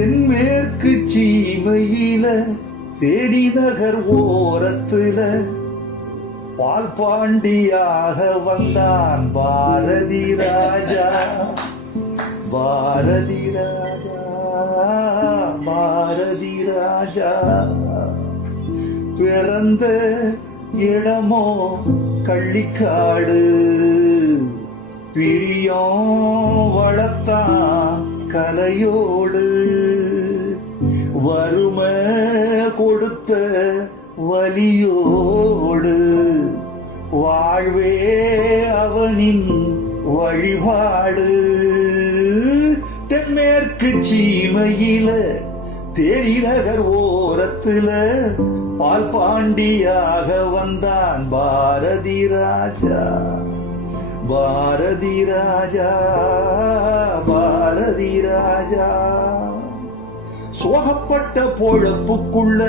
தென்மேற்கு சீமையில தேடி நகர் ஓரத்துல பால் பாண்டியாக வந்தான் பாரதி ராஜா. பாரதி ராஜா, பாரதி ராஜா. பிறந்த இடமோ கள்ளிக்காடு, பிரியம் வளர்த்தான் கலையோடு. வறுமை கொடுத்த வலியோடு வாழ்வே அவனின் வழிபாடு. தென்மேற்கு சீமையில தேரி நகர் ஓரத்துல பால் பாண்டியாக வந்தான் பாரதி ராஜா. பாரதி ராஜா, பாரதி ராஜா. சோகப்பட்ட பொழப்புக்குள்ள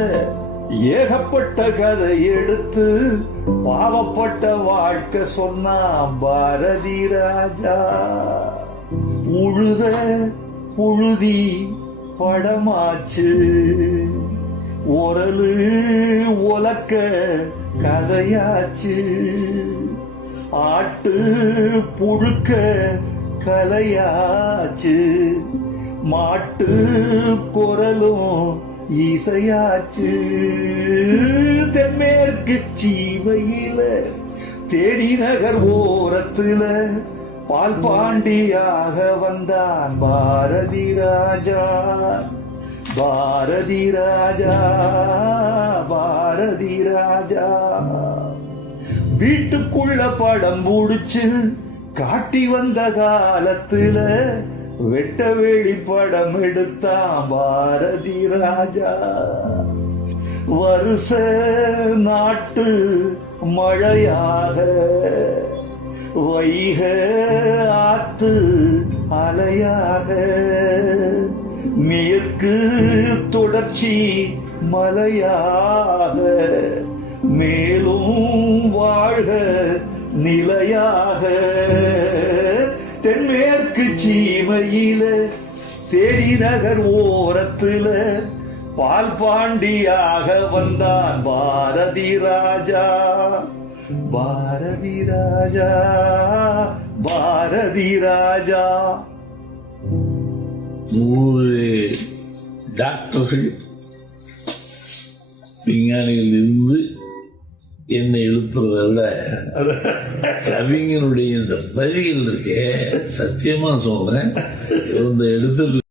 ஏகப்பட்ட கதை எடுத்து பாவப்பட்ட வாழ்க்கை சொன்னான் பாரதி ராஜா. உழுத புழுதி படமாச்சு, ஒரலு ஒலக்க கதையாச்சு. ஆட்டு புழுக்க கலையாச்சு, மாட்டு குரலும் இசையாச்சு. தென்மேற்கு சீமையில தேடி நகர் ஓரத்துல பால் பாண்டியாக வந்தான் பாரதி ராஜா. பாரதி ராஜா, பாரதி ராஜா. வீட்டுக்குள்ள படம் முடிச்சு காட்டி வந்த காலத்துல வெட்ட வெளி படம் எடுத்தான் பாரதி ராஜா. வருஷ நாட்டு மழையாக வைக ஆத்து அலையாக மேற்கு தொடர்ச்சி மலையாக மேலும் வாழ்க நிலையாக. தென்மேற்கு சீமையில தேடி நகர் ஓரத்துல பால் பாண்டியாக வந்தான் பாரதி ராஜா. பாரதி ராஜா, பாரதி ராஜா. 100 டாக்டர்கள் விஞ்ஞானிகள் இருந்து என்னை எழுப்புறதை விட கவிஞனுடைய இந்த வரிகள் இருக்கே, சத்தியமா சொல்றேன், இந்த எழுத்து